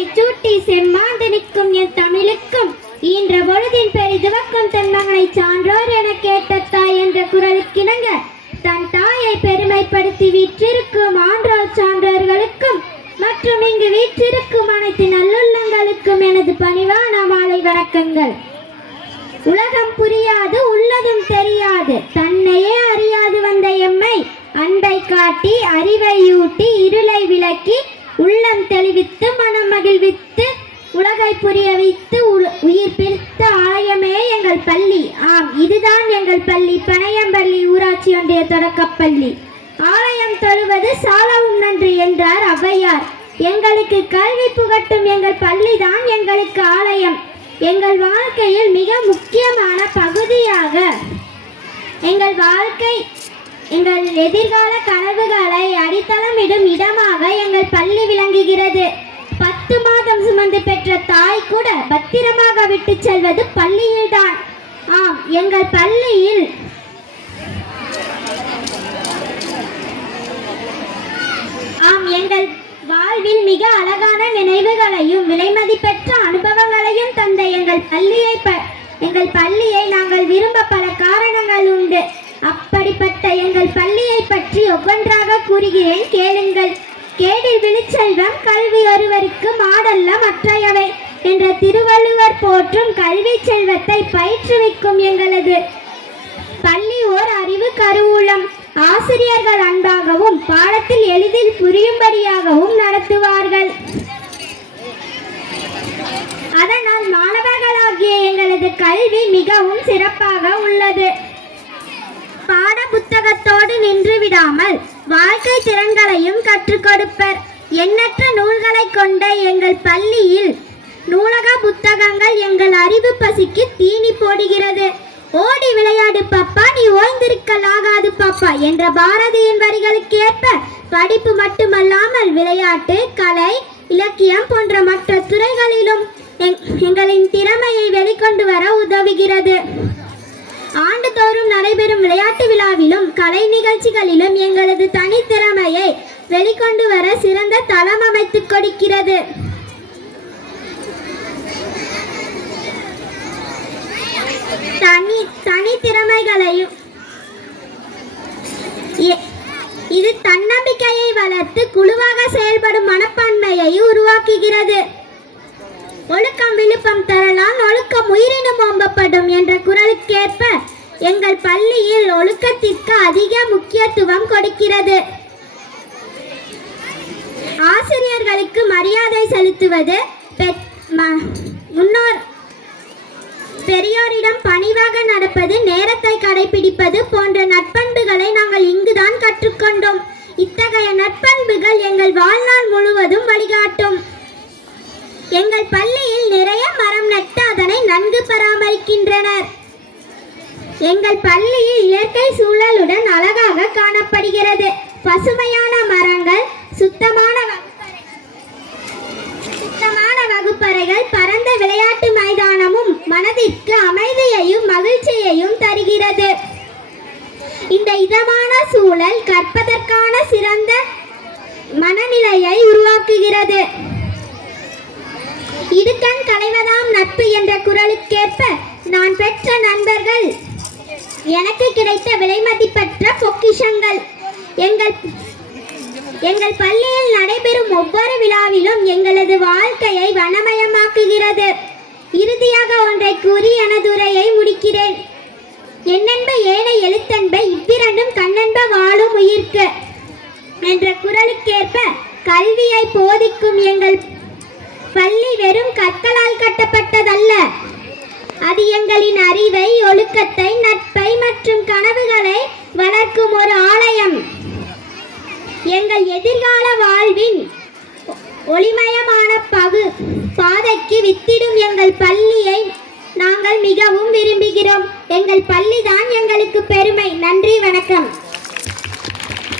செந்தனை சூட்டி செம்மாண்டு நிற்கும் என் தமிழுக்கும் ஈன்ற பொழுதின் பெரிதுவக்கும் தன் மகனை சான்றோர் என கேட்ட தாய் என்ற குரலுக்கிணங்க தன் தாயை பெருமைப்படுத்தி வீற்றிருக்கும் ஆன்றோர் சான்றோர்களுக்கும் மற்றும் இங்கு வீற்றிருக்கும் அனைத்து நல்லுள்ளங்களுக்கும் எனது பணிவான மாலை வணக்கங்கள். உலகம் புரியாது உள்ளதும் தெரியாது தன்னையே அறியாது வந்த எம்மை அன்பை காட்டி அறிவையூட்டி இருளை விளக்கி உள்ளம் தெளிவித்து மனம் மகிழ்வித்து உலகை புரிய வைத்து உயிர் பிரித்த ஆலயமே எங்கள் பள்ளி. ஆம், இதுதான் எங்கள் பள்ளி, பனையம்பள்ளி ஊராட்சி ஒன்றிய தொடக்கப்பள்ளி. ஆலயம் தொழுவது சாலவும் நன்றி என்றார் ஔவையார். எங்களுக்கு கல்வி புகட்டும் எங்கள் பள்ளிதான் எங்களுக்கு ஆலயம். எங்கள் வாழ்க்கையில் மிக முக்கியமான பகுதியாக எங்கள் எதிர்கால கனவுகளை அடித்தளமிடும் இடமாக எங்கள் பள்ளி விளங்குகிறது. 10 மாதம் சுமந்து பெற்ற தாய் கூட பத்திரமாக விட்டு செல்வது பள்ளியில்தான். ஆம், எங்கள் பள்ளியில் எங்கள் வாழ்வில் மிக அழகான நினைவுகளையும் விலைமதிப்பெற்ற அனுபவங்களையும் தந்த எங்கள் பள்ளியை நாங்கள் விரும்ப பல காரணங்கள் உண்டு. அப்படிப்பட்ட எங்கள் பள்ளியை பற்றி ஒவ்வொன்றாக கூறுகிறேன், கேளுங்கள். கேடில் விழுச்செல்வம் கல்வி ஒருவருக்கு மாடல்ல மற்றையவை என்ற திருவள்ளுவர் போற்றும் கல்வி செல்வத்தை பயிற்றுவிக்கும் எங்களது பள்ளி ஓர் அறிவு கருவூலம். ஆசிரியர்கள் அன்பாகவும் பாடத்தில் எளிதில் புரியும்படியாகவும் நடத்துவார்கள். அதனால் மாணவர்களாகிய எங்களது கல்வி மிகவும் சிறப்பாக உள்ளது. பாட புத்தகத்தோடு நின்று விடாமல் வாழ்க்கை திறன்களையும் கற்றுக் கொடுப்பர். எண்ணற்ற நூல்களை கொண்ட எங்கள் பள்ளியில் நூலக புத்தகங்கள் எங்கள் அறிவு பசிக்கு தீனி போடுகிறது. ஓடி விளையாடு பாப்பா, நீ ஓய்ந்திருக்கலாகாது பாப்பா என்ற பாரதியின் வரிகளுக்கு ஏற்ப படிப்பு மட்டுமல்லாமல் விளையாட்டு, கலை, இலக்கியம் போன்ற மற்ற துறைகளிலும் எங்களின் திறமையை வெளிக்கொண்டு வர உதவுகிறது. ஆண்டுதோறும் நடைபெறும் விளையாட்டு விழாவிலும் கலை நிகழ்ச்சிகளிலும் எங்களது தனித்திறமையை வெளிக்கொண்டு வர சிறந்த தளம் அமைத்துக் கொடுக்கிறது. தனித்திறமைகளையும் இது தன்னம்பிக்கையை வளர்த்து குழுவாக செயல்படும் மனப்பான்மையை உருவாக்குகிறது. ஒழுக்கம் விழுப்பம் தரலாம், ஒழுக்கம் உயிரினும் ஓம்பப்படும் என்ற குரலுக்கேற்ப எங்கள் பள்ளியில் ஒழுக்கத்திற்கு அதிக முக்கியத்துவம் கொடுக்கிறது. ஆசிரியர்களுக்கு மரியாதை செலுத்துவது, பெரியோரிடம் பணிவாக நடப்பது, நேரத்தை கடைபிடிப்பது போன்ற நற்பண்புகளை நாங்கள் இங்குதான் கற்றுக்கொண்டோம். இத்தகைய நற்பண்புகள் எங்கள் வாழ்நாள் முழுவதும் வழிகாட்டும். எங்கள் பள்ளியில் நிறைய மரம் நட்டு அதனை நன்கு பராமரிக்கின்றனர். எங்கள் பள்ளியில் இயற்கை சூழலுடன் அழகாக காணப்படுகிறது. பசுமையான மரங்கள், சுத்தமான வகுப்பறைகள், பரந்த விளையாட்டு மைதானமும் மனதிற்கு அமைதியையும் மகிழ்ச்சியையும் தருகிறது. இந்த இதமான சூழல் கற்பதற்கான சிறந்த மனநிலையை உருவாக்குகிறது. இடுக்கண் களைவதாம் நட்பு என்ற குரலுக்கேற்ப நான் பெற்ற நண்பர்கள் எனக்கு கிடைத்த விலைமதிப்பற்ற பொக்கிஷங்கள். எங்கள் பள்ளியில் நடைபெறும் ஒவ்வொரு விழாவிலும் எங்களது வாழ்க்கையை வண்ணமயமாக்குகிறது. இறுதியாக ஒன்றை கூறி எனது உரையை முடிக்கிறேன். எண்ணென்ப ஏனை எழுத்தென்ப இவ்விரண்டும் கண்ணென்ப வாழும் உயிர்க்கு என்ற குரலுக்கேற்ப கல்வியை போதிக்கும் எங்கள் பள்ளி வெறும் கற்களால் கட்டப்பட்டதல்ல. அது எங்களின் அறிவை, ஒழுக்கத்தை, நட்பை மற்றும் கனவுகளை வளர்க்கும் ஒரு ஆலயம். எங்கள் எதிர்கால வாழ்வின் ஒளிமயமான பாதைக்கு வித்திடும் எங்கள் பள்ளியை நாங்கள் மிகவும் விரும்புகிறோம். எங்கள் பள்ளிதான் எங்களுக்கு பெருமை. நன்றி, வணக்கம்.